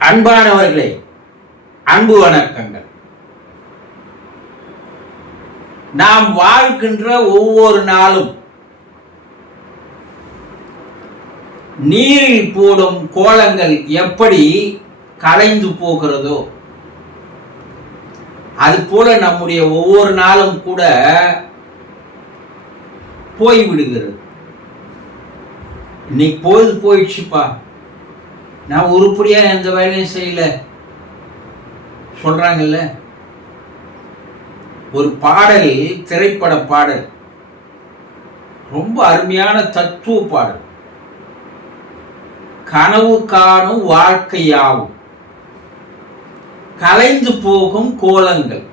அன்பானவர்களே, அன்பு வணக்கங்கள். நாம் வாழ்கின்ற ஒவ்வொரு நாளும் நீரில் போடும் கோலங்கள் எப்படி கலைந்து போகிறதோ அதுபோல நம்முடைய ஒவ்வொரு நாளும் கூட போய்விடுகிறது. இன்னைக்கு போயிடுச்சுப்பா, நான் உருப்படியா எந்த வேலையும் செய்யல சொல்றாங்கல்ல. ஒரு பாடல், திரைப்பட பாடல், ரொம்ப அருமையான தத்துவ பாடல். கனவு காணும் வாழ்க்கையாகும் கலைந்து போகும் கோலங்கள்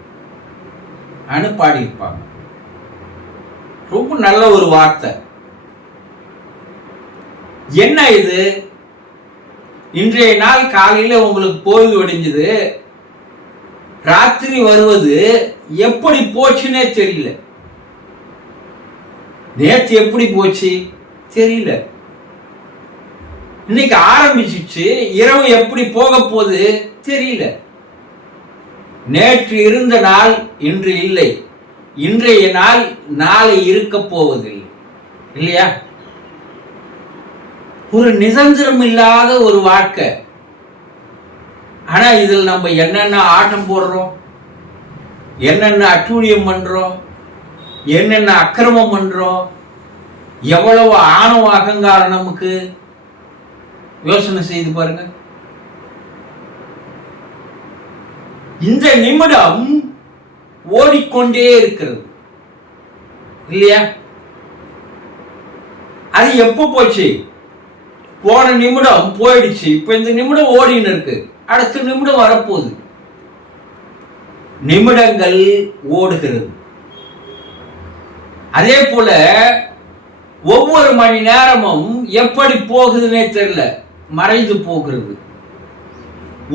அனு பாடியிருப்பாங்க. ரொம்ப நல்ல ஒரு வார்த்தை. என்ன இது? இன்றைய நாள் காலையில உங்களுக்கு பொழுது ஒடிஞ்சது, ராத்திரி வருவது எப்படி போச்சுன்னே தெரியல. நேற்று எப்படி போச்சு தெரியல, இன்னைக்கு ஆரம்பிச்சிச்சு, இரவு எப்படி போக போகுது தெரியல. நேற்று இருந்த நாள் இன்று இல்லை, இன்றைய நாள் நாளை இருக்க போவதில்லை, இல்லையா? ஒரு நிரந்தரம் இல்லாத ஒரு வாழ்க்கை. ஆனா இதில் நம்ம என்னென்ன ஆட்டம் போடுறோம், என்னென்ன அட்டூழியம் பண்றோம், என்னென்ன அக்கிரமம் பண்றோம், எவ்வளவு ஆணவ அகங்காரம் நமக்கு. யோசனை செய்து பாருங்க. இந்த நிமிடம் ஓடிக்கொண்டே இருக்கிறது, இல்லையா? அது எப்போ போச்சு? போன நிமிடம் போயிடுச்சு, இப்ப இந்த நிமிடம் ஓடின்னு இருக்கு, அடுத்த நிமிடம் வரப்போகுது. நிமிடங்கள் ஓடுகிறது. அதே போல ஒவ்வொரு மணி நேரமும் எப்படி போகுதுன்னே தெரியல, மறைந்து போகிறது.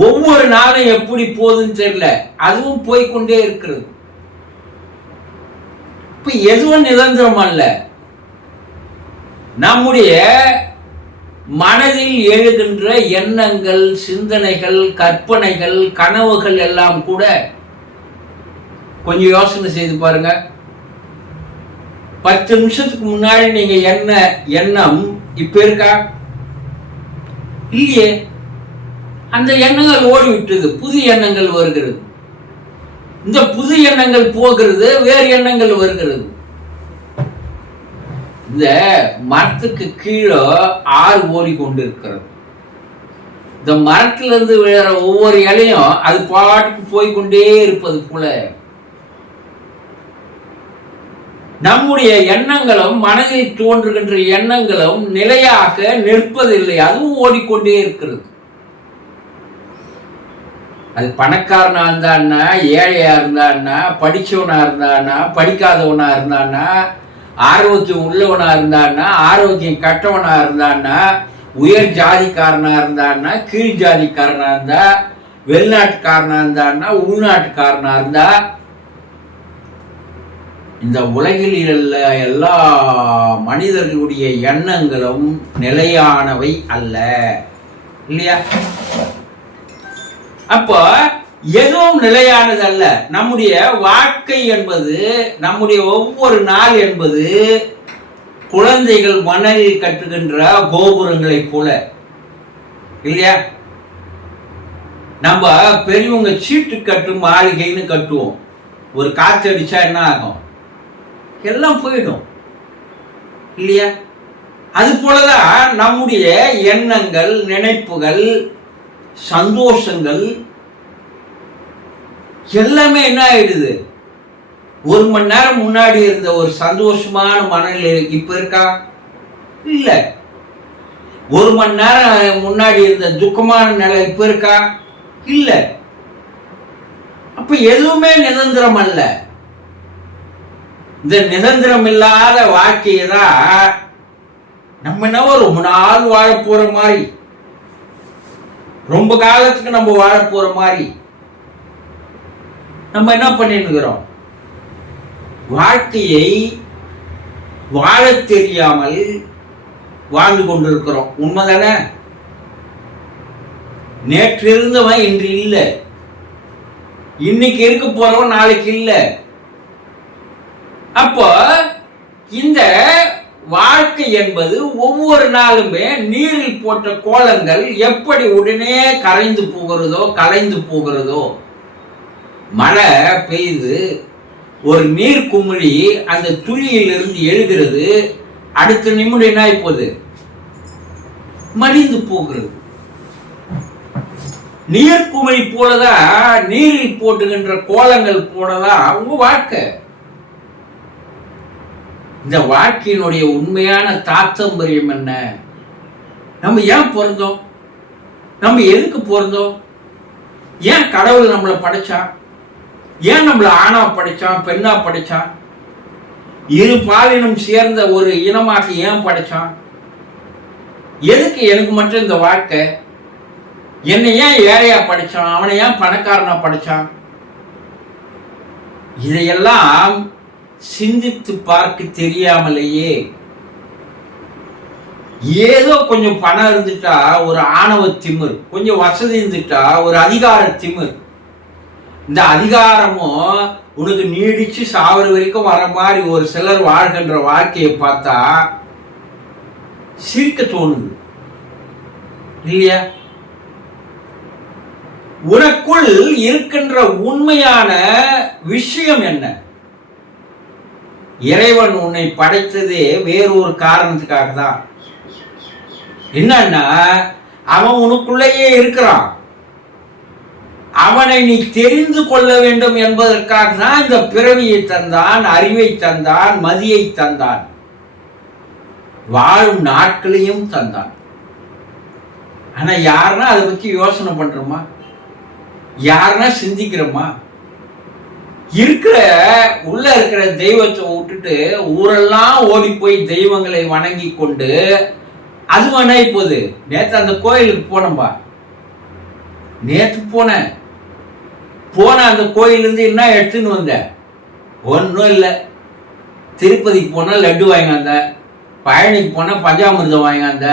ஒவ்வொரு நாளும் எப்படி போகுதுன்னு தெரியல, அதுவும் போய்கொண்டே இருக்கிறது. இப்ப எதுவும் நிரந்தரம் அல்ல. நம்முடைய மனதில் எழுகின்ற எண்ணங்கள், சிந்தனைகள், கற்பனைகள், கனவுகள் எல்லாம் கூட கொஞ்சம் யோசனை செய்து பாருங்க. 10 நிமிஷத்துக்கு முன்னாடி நீங்க என்ன எண்ணம் இப்ப இருக்கா? இல்லையே. அந்த எண்ணங்கள் ஓடிவிட்டது, புது எண்ணங்கள் வருகிறது. இந்த புது எண்ணங்கள் போகிறது, வேறு எண்ணங்கள் வருகிறது. இந்த மரத்துக்கு கீழே ஆறு ஓடிக்கொண்டிருக்கிறது. இந்த மரத்திலிருந்து விழுற ஒவ்வொரு இலையும் அது பாட்டுக்கு போய்கொண்டே இருப்பது போல நம்முடைய எண்ணங்களும், மனதில் தோன்றுகின்ற எண்ணங்களும் நிலையாக நிற்பதில்லை, அதுவும் ஓடிக்கொண்டே இருக்கிறது. அது பணக்காரனா இருந்தான்னா, ஏழையா இருந்தான்னா, படிச்சவனா இருந்தான்னா, படிக்காதவனா இருந்தான்னா, ஆரோக்கியம் உள்ளவனா இருந்தான்னா, ஆரோக்கியம் கட்டவனா இருந்தான்னா, உயர் ஜாதிக்காரனா இருந்தான்னா, கீழ் ஜாதிக்காரனா இருந்தா, வெளிநாட்டுக்காரனா இருந்தான்னா, உள்நாட்டுக்காரனா இருந்தா, இந்த உலகில் உள்ள எல்லா மனிதர்களுடைய எண்ணங்களும் நிலையானவை அல்ல, இல்லையா? அப்போ எதுவும் நிலையானது அல்ல. நம்முடைய வாழ்க்கை என்பது, நம்முடைய ஒவ்வொரு நாள் என்பது குழந்தைகள் மணலில் கட்டுகின்ற கோபுரங்களை போல, இல்லையா? நம்ம பெரியவங்க சீட்டு கட்டும் மாளிகைன்னு கட்டுவோம். ஒரு காற்று அடிச்சா என்ன ஆகும்? எல்லாம் போயிடும், இல்லையா? அது போலதான் நம்முடைய எண்ணங்கள், நினைப்புகள், சந்தோஷங்கள் எல்லாமே என்ன ஆயிடுது? 1 மணி நேரம் முன்னாடி இருந்த ஒரு சந்தோஷமான மனநிலை இப்ப இருக்கா? இல்ல. 1 மணி நேரம் முன்னாடி இருந்த துக்கமான நிலை இப்ப இருக்கா? இல்ல. அப்ப எதுவுமே நிரந்தரம் அல்ல. இந்த நிரந்தரம் இல்லாத வாழ்க்கையை தான் நம்ம என்ன ரொம்ப நாள் வாழ போற மாதிரி, ரொம்ப காலத்துக்கு நம்ம வாழ போற மாதிரி நம்ம என்ன பண்ணிருக்கிறோம்? வாழ்க்கையை வாழ தெரியாமல் வாழ்ந்து கொண்டிருக்கிறோம். உண்மைதானே? நேற்று இருந்தவன் இன்று இல்லை, இன்னைக்கு இருக்க போறவன் நாளைக்கு இல்லை. அப்போ இந்த வாழ்க்கை என்பது ஒவ்வொரு நாளுமே நீரில் போட்ட கோலங்கள் எப்படி உடனே கரைந்து போகிறதோ கலைந்து போகிறதோ. மழை பெய்து ஒரு நீர் குமிழி அந்த துளியிலிருந்து எழுகிறது, அடுத்த நிமிடம் என்ன ஆயிப்போகுது, மடிந்து போகிறது. நீர் குமிழி போலதான், நீரில் போட்டுகின்ற கோலங்கள் போலதான் உங்க வாழ்க்கை. இந்த வாழ்க்கையினுடைய உண்மையான தாத்பரியம் என்ன? நம்ம ஏன் பிறந்தோம்? நம்ம எதுக்கு பிறந்தோம்? ஏன் கடவுள் நம்மளை படைச்சான்? ஏன் நம்மளை ஆணா படைச்சான், பெண்ணா படைச்சான்? இரு பாலினம் சேர்ந்த ஒரு இனமாக ஏன் படைச்சான்? எதுக்கு எனக்கு மட்டும் இந்த வாழ்க்கை? என்னை ஏன் ஏழையா படைச்சான், அவனை ஏன் பணக்காரனா படைச்சான்? இதையெல்லாம் சிந்தித்து பார்க்க தெரியாமலேயே ஏதோ கொஞ்சம் பணம் இருந்துட்டா ஒரு ஆணவ திமிர், கொஞ்சம் வசதி இருந்துட்டா ஒரு அதிகார திமிர். இந்த அதிகாரமும் உனக்கு நீடிச்சு சாவர வரைக்கும் வர மாதிரி ஒரு சிலர் வாழ்கின்ற வாழ்க்கையை பார்த்தா சிரிக்க தோணுது இல்லையா? உனக்குள் இருக்கின்ற உண்மையான விஷயம் என்ன? இறைவன் உன்னை படைத்ததே வேறொரு காரணத்துக்காக தான். என்னன்னா அவன் உனக்குள்ளேயே இருக்கிறான், அவனை நீ தெரிந்து கொள்ள வேண்டும் என்பதற்காக தான் இந்த பிறவியை தந்தான், அறிவை தந்தான், மதியை தந்தான், வாழும் நாட்களையும் தந்தான். ஆனா யாருன்னா அதை பத்தி யோசனை பண்றோமா? யாருன்னா சிந்திக்கிறோமா? இருக்கிற உள்ள இருக்கிற தெய்வத்தை விட்டுட்டு ஊரெல்லாம் ஓடி போய் தெய்வங்களை வணங்கி கொண்டு அது வேணா இப்போது. நேற்று அந்த கோயிலுக்கு போனோம்பா, நேற்று போன அந்த கோயிலிருந்து என்ன எடுத்துன்னு வந்த? ஒன்றும் இல்லை. திருப்பதிக்கு போனால் லட்டு வாங்கினாந்த, பழனிக்கு போனால் பஞ்சாமிர்தம் வாங்கினாந்த.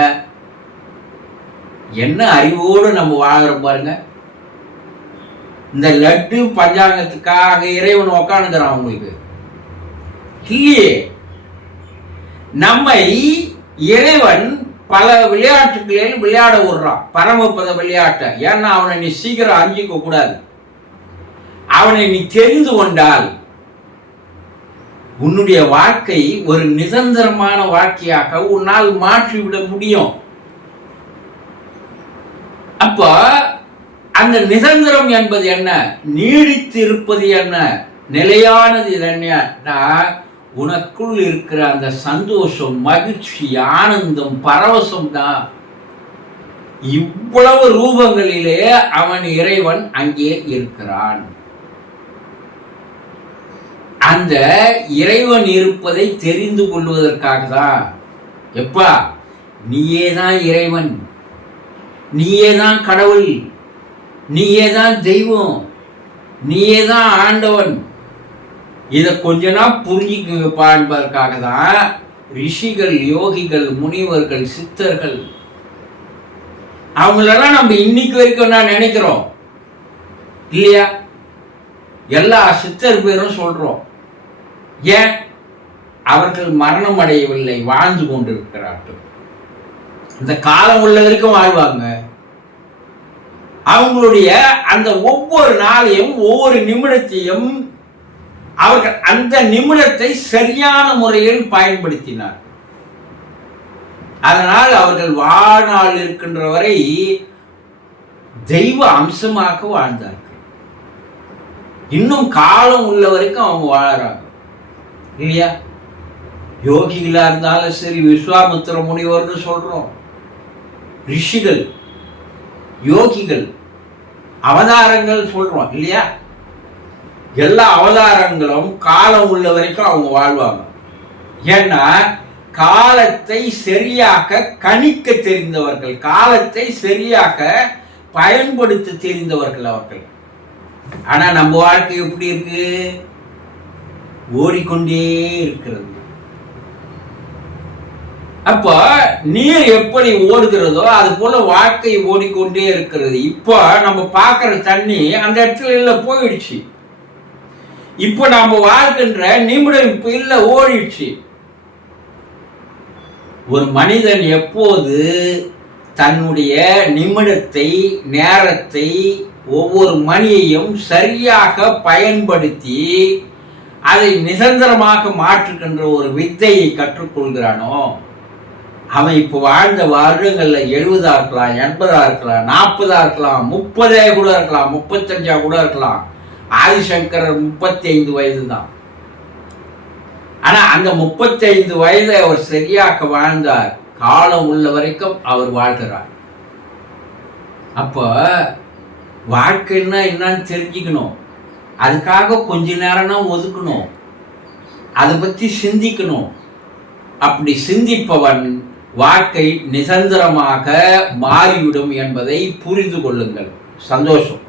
என்ன அறிவோடு நம்ம வாங்குறோம் பாருங்க. இந்த லட்டு பஞ்சாங்கத்துக்காக இறைவன் உக்காந்துக்கிறான் உங்களுக்கு இல்லையே. நம்மை இறைவன் பல விளையாட்டுகளில் விளையாட விடுறான், பரமபத விளையாட்டை. ஏன்னா அவனை நீ சீக்கிரம் அறிஞ்சிக்க கூடாது. அவனை நீ தெரிந்து கொண்டால் உன்னுடைய வாழ்க்கை ஒரு நிரந்தரமான வாழ்க்கையாக உன்னால் மாற்றிவிட முடியும். அப்ப அந்த நிரந்தரம் என்பது என்ன? நீடித்து இருப்பது என்ன? நிலையானது என்ன? உனக்குள் இருக்கிற அந்த சந்தோஷம், மகிழ்ச்சி, ஆனந்தம், பரவசம் தான். இவ்வளவு ரூபங்களிலே அவன் இறைவன் அங்கே இருக்கிறான். அந்த இறைவன் இருப்பதை தெரிந்து கொள்வதற்காக தான். எப்பா, நீயே தான் இறைவன், நீயே தான் கடவுள், நீயே தான் தெய்வம், நீயே தான் ஆண்டவன். இதை கொஞ்ச நாள் புரிஞ்சுக்குங்கப்பா என்பதற்காக தான் ரிஷிகள், யோகிகள், முனிவர்கள், சித்தர்கள் அவங்களெல்லாம் நம்ம இன்னைக்கு வரைக்கும் நான் நினைக்கிறோம் இல்லையா? எல்லா சித்தர் பேரும் சொல்றோம். ஏன்? அவர்கள் மரணம் அடையவில்லை, வாழ்ந்து கொண்டிருக்கிறார்கள். இந்த காலம் உள்ள வரைக்கும் வாழ்வாங்க. அவங்களுடைய அந்த ஒவ்வொரு நாளையும் ஒவ்வொரு நிமிடத்தையும் அவர்கள் அந்த நிமிடத்தை சரியான முறையில் பயன்படுத்தினார். அதனால் அவர்கள் வாழ்நாள் இருக்கின்ற வரை தெய்வ அம்சமாக வாழ்ந்தார்கள். இன்னும் காலம் உள்ள வரைக்கும் அவங்க வாழறாங்க இல்லையா? யோகிகளா இருந்தாலும் சரி, விஸ்வாமித்திர முனிவர்னு சொல்றோம், ரிஷிகள், யோகிகள், அவதாரங்கள் சொல்றோம் இல்லையா? எல்லா அவதாரங்களும் காலம் உள்ள வரைக்கும் அவங்க வாழ்வாங்க. ஏன்னா காலத்தை சரியாக கணிக்க தெரிந்தவர்கள், காலத்தை சரியாக பயன்படுத்த தெரிந்தவர்கள் அவர்கள். ஆனா நம்ம வாழ்க்கை எப்படி இருக்கு? ஓடிக்கொண்டே இருக்கிறது. அப்போ நீர் எப்படி ஓடுகிறதோ அது போல வாழ்க்கை ஓடிக்கொண்டே இருக்கிறது. இப்போ நம்ம பார்க்குற தண்ணி அந்த இடத்துல இல்லை, போயிடுச்சு. இப்போ நம்ம வாழ்கின்ற நிமிடம் இப்போ இல்லை, ஓடிடுச்சு. ஒரு மனிதன் எப்போது தன்னுடைய நிமிடத்தை, நேரத்தை, ஒவ்வொரு மணியையும் சரியாக பயன்படுத்தி அதை நிரந்தரமாக மாற்றுகின்ற ஒரு வித்தையை கற்றுக்கொள்கிறானோ, அவன் இப்போ வாழ்ந்த வருடங்கள்ல 70 இருக்கலாம், 80 இருக்கலாம், 40 இருக்கலாம், 30 கூட இருக்கலாம், 35 கூட இருக்கலாம். ஆதிசங்கரர் 35 வயது தான். ஆனா அந்த 35 வயதை அவர் சரியாக வாழ்ந்தார். காலம் உள்ள வரைக்கும் அவர் வாழ்கிறார். அப்ப வாழ்க்கைன்னா என்னன்னு தெரிஞ்சுக்கணும். அதுக்காக கொஞ்ச நேரம்னா ஒதுக்கணும், அதை பற்றி சிந்திக்கணும். அப்படி சிந்திப்பவன் வாழ்க்கை நிரந்தரமாக மாறிவிடும் என்பதை புரிந்து கொள்ளுங்கள். சந்தோஷம்.